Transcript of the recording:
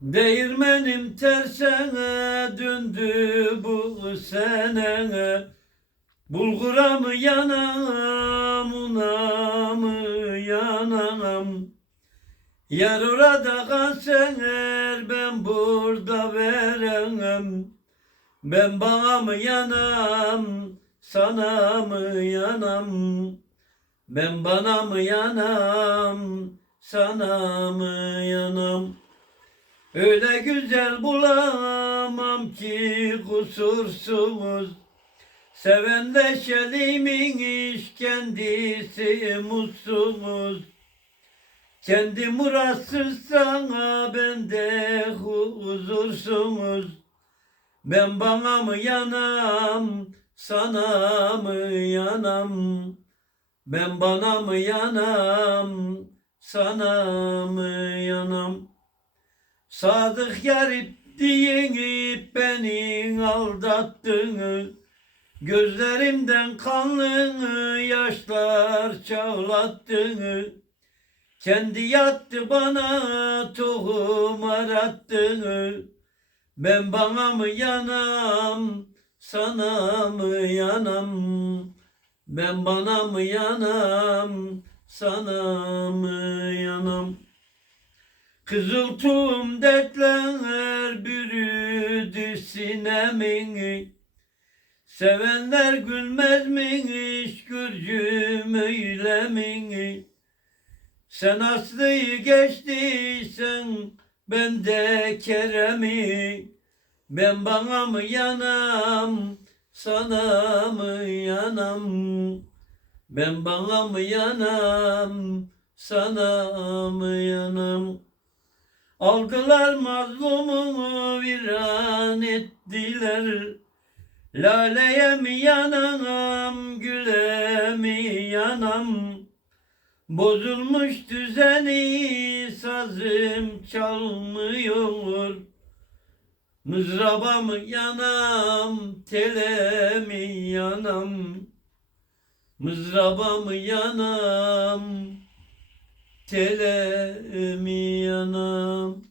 Değirmenim tersene döndü bu sene Bulgura mı yanam, una yanam. Yar orada kanser ben burada veremem. Ben bana mı yanam, sana mı yanam? Ben bana mı yanam, sana mı yanam Öyle güzel bulamam ki kusursuz. Seven de şelimiş kendisi mutsuz. Kendi muratsız sana ben de huzursuz. Ben bana mı yanam sana mı yanam? Ben bana mı yanam sana mı yanam Sadık yarip diyeni beni aldattın Gözlerimden kanlı yaşlar çağlattın Kendi yattı bana tohum arattı Ben bana mı yanam sana mı yanam Ben bana mı yanam sana mı yanam Kızıltım dertler bürüdü sinemini Sevenler gülmezmiş gürcüm eylemini Sen Aslı'yı geçtiysen ben de Kerem'i. Ben bana mı yanam sana mı yanam? Ben bana mı yanam sana mı yanam Aldılar mazlumumu viran ettiler. Laleye mi yanam, güle mi yanam? Bozulmuş düzeni sazım çalmıyor. Mızraba mı yanam, tele mi yanam? Mızraba mı yanam, tele mi yanam